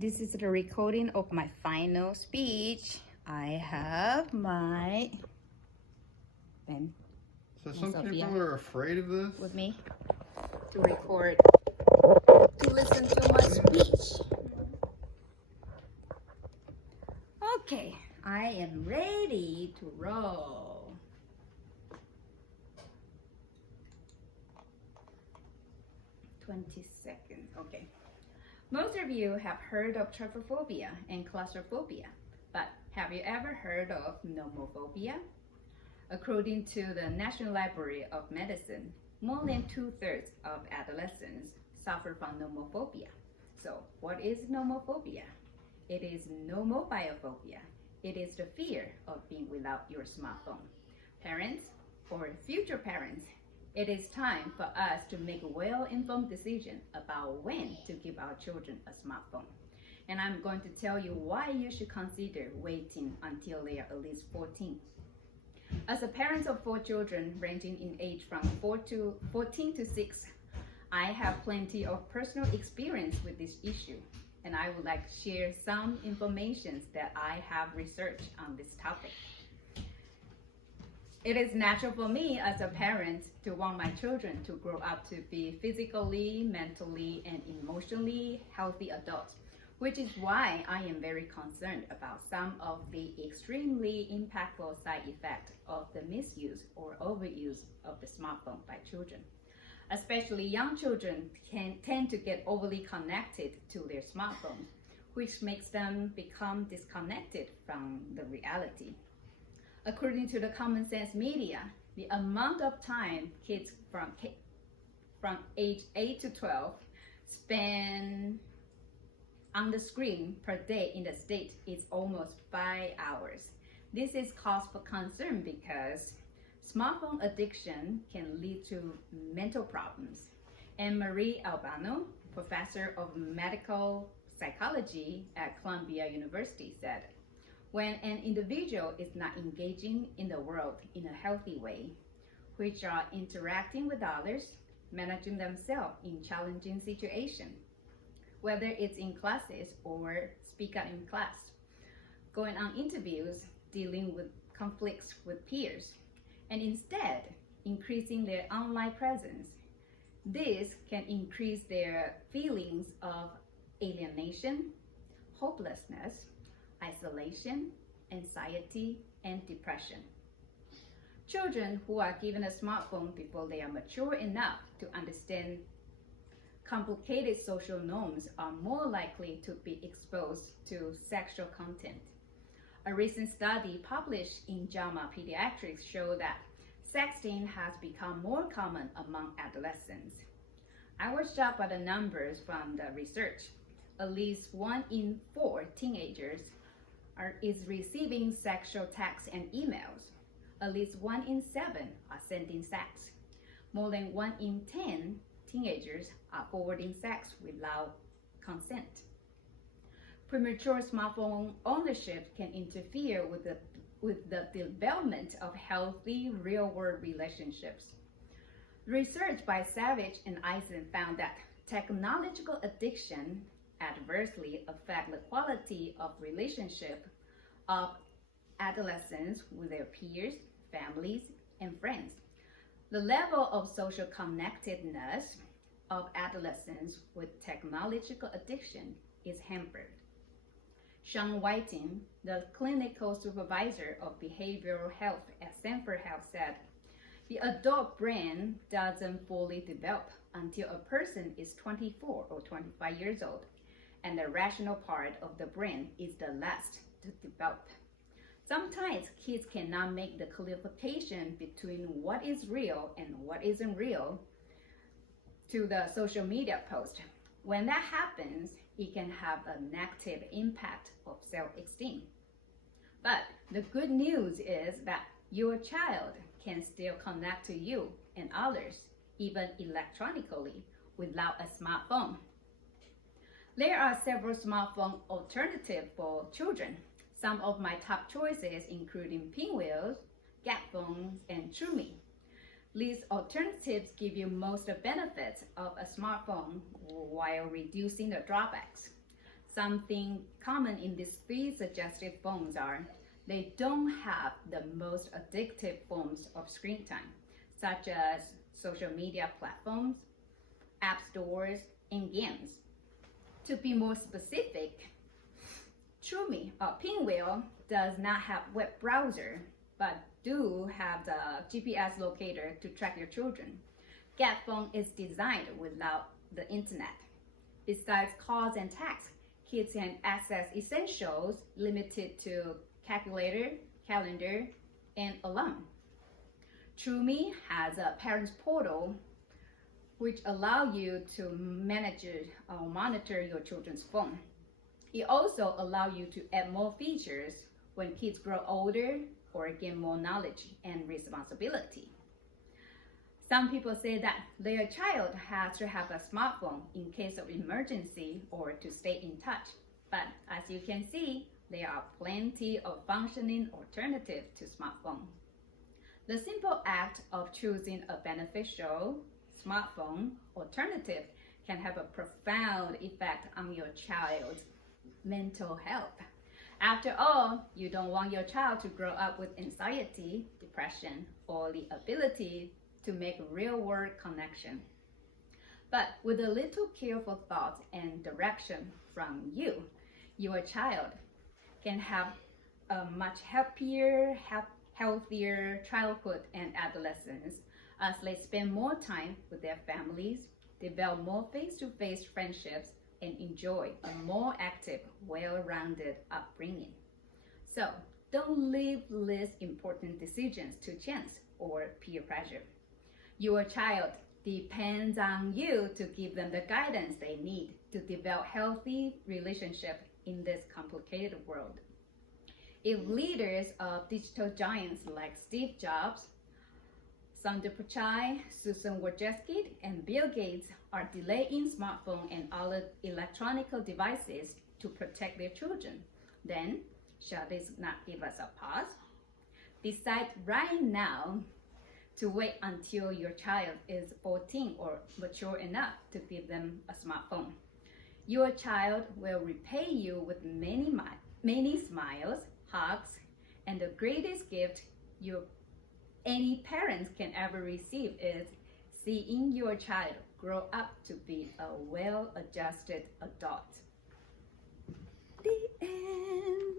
This is the recording of my final speech. I have my pen. So some Sophia people are afraid of this? with me to record, to listen to my speech. Okay, I am ready to roll. "20 seconds, okay. Most of you have heard of trypophobia and claustrophobia, but have you ever heard of nomophobia? According to the National Library of Medicine, more than 2/3 of adolescents suffer from nomophobia. So, what is nomophobia? It is nomobiophobia. It is the fear of being without your smartphone. Parents or future parents, it is time for us to make a well-informed decision about when to give our children a smartphone. And I'm going to tell you why you should consider waiting until they are at least 14. As a parent of 4 children ranging in age from 14 to 6, I have plenty of personal experience with this issue, and I would like to share some information that I have researched on this topic. It is natural for me as a parent to want my children to grow up to be physically, mentally, and emotionally healthy adults, which is why I am very concerned about some of the extremely impactful side effects of the misuse or overuse of the smartphone by children. Especially young children can tend to get overly connected to their smartphones, which makes them become disconnected from the reality. According to the Common Sense Media, the amount of time kids from age 8 to 12 spend on the screen per day in the state is almost 5 hours. This is cause for concern because smartphone addiction can lead to mental problems. And Marie Albano, professor of medical psychology at Columbia University, said, when an individual is not engaging in the world in a healthy way, which are interacting with others, managing themselves in challenging situations, whether it's in classes or speak out in class, going on interviews, dealing with conflicts with peers, and instead increasing their online presence, this can increase their feelings of alienation, hopelessness, isolation, anxiety, and depression. Children who are given a smartphone before they are mature enough to understand complicated social norms are more likely to be exposed to sexual content. A recent study published in JAMA Pediatrics showed that sexting has become more common among adolescents. I was shocked by the numbers from the research. At least 1 in 4 teenagers is receiving sexual texts and emails. At least 1 in 7 are sending sex. More than 1 in 10 teenagers are forwarding sex without consent. Premature smartphone ownership can interfere with the development of healthy real-world relationships. Research by Savage and Eisen found that technological addiction adversely affects the quality of relationship of adolescents with their peers, families, and friends. The level of social connectedness of adolescents with technological addiction is hampered. Sean Whiting, the clinical supervisor of behavioral health at Stanford Health, said, the adult brain doesn't fully develop until a person is 24 or 25 years old, and the rational part of the brain is the last to develop. Sometimes kids cannot make the clarification between what is real and what isn't real to the social media post. When that happens, it can have a negative impact of self-esteem. But the good news is that your child can still connect to you and others, even electronically, without a smartphone. There are several smartphone alternatives for children. Some of my top choices including Pinwheels, Gap phones, and Trumi. These alternatives give you most of the benefits of a smartphone while reducing the drawbacks. Something common in these three suggested phones are they don't have the most addictive forms of screen time, such as social media platforms, app stores, and games. To be more specific, TrueMe or Pinwheel does not have web browser, but do have the GPS locator to track your children. GetPhone is designed without the internet. Besides calls and texts, kids can access essentials limited to calculator, calendar, and alarm. TrueMe has a parents portal which allow you to manage or monitor your children's phone. It also allows you to add more features when kids grow older or gain more knowledge and responsibility. Some people say that their child has to have a smartphone in case of emergency or to stay in touch. But as you can see, there are plenty of functioning alternatives to smartphone. The simple act of choosing a beneficial smartphone alternative can have a profound effect on your child's mental health. After all, you don't want your child to grow up with anxiety, depression, or the ability to make real-world connection. But with a little careful thought and direction from you, your child can have a much happier, healthier childhood and adolescence as they spend more time with their families, develop more face-to-face friendships, and enjoy a more active, well-rounded upbringing. So don't leave these important decisions to chance or peer pressure. Your child depends on you to give them the guidance they need to develop healthy relationships in this complicated world. If leaders of digital giants like Steve Jobs, Sundar Pichai, Susan Wojcicki, and Bill Gates are delaying smartphone and other electronic devices to protect their children, then shall this not give us a pause? Decide right now to wait until your child is 14 or mature enough to give them a smartphone. Your child will repay you with many smiles, hugs, and the greatest gift any parents can ever receive is seeing your child grow up to be a well-adjusted adult. The end.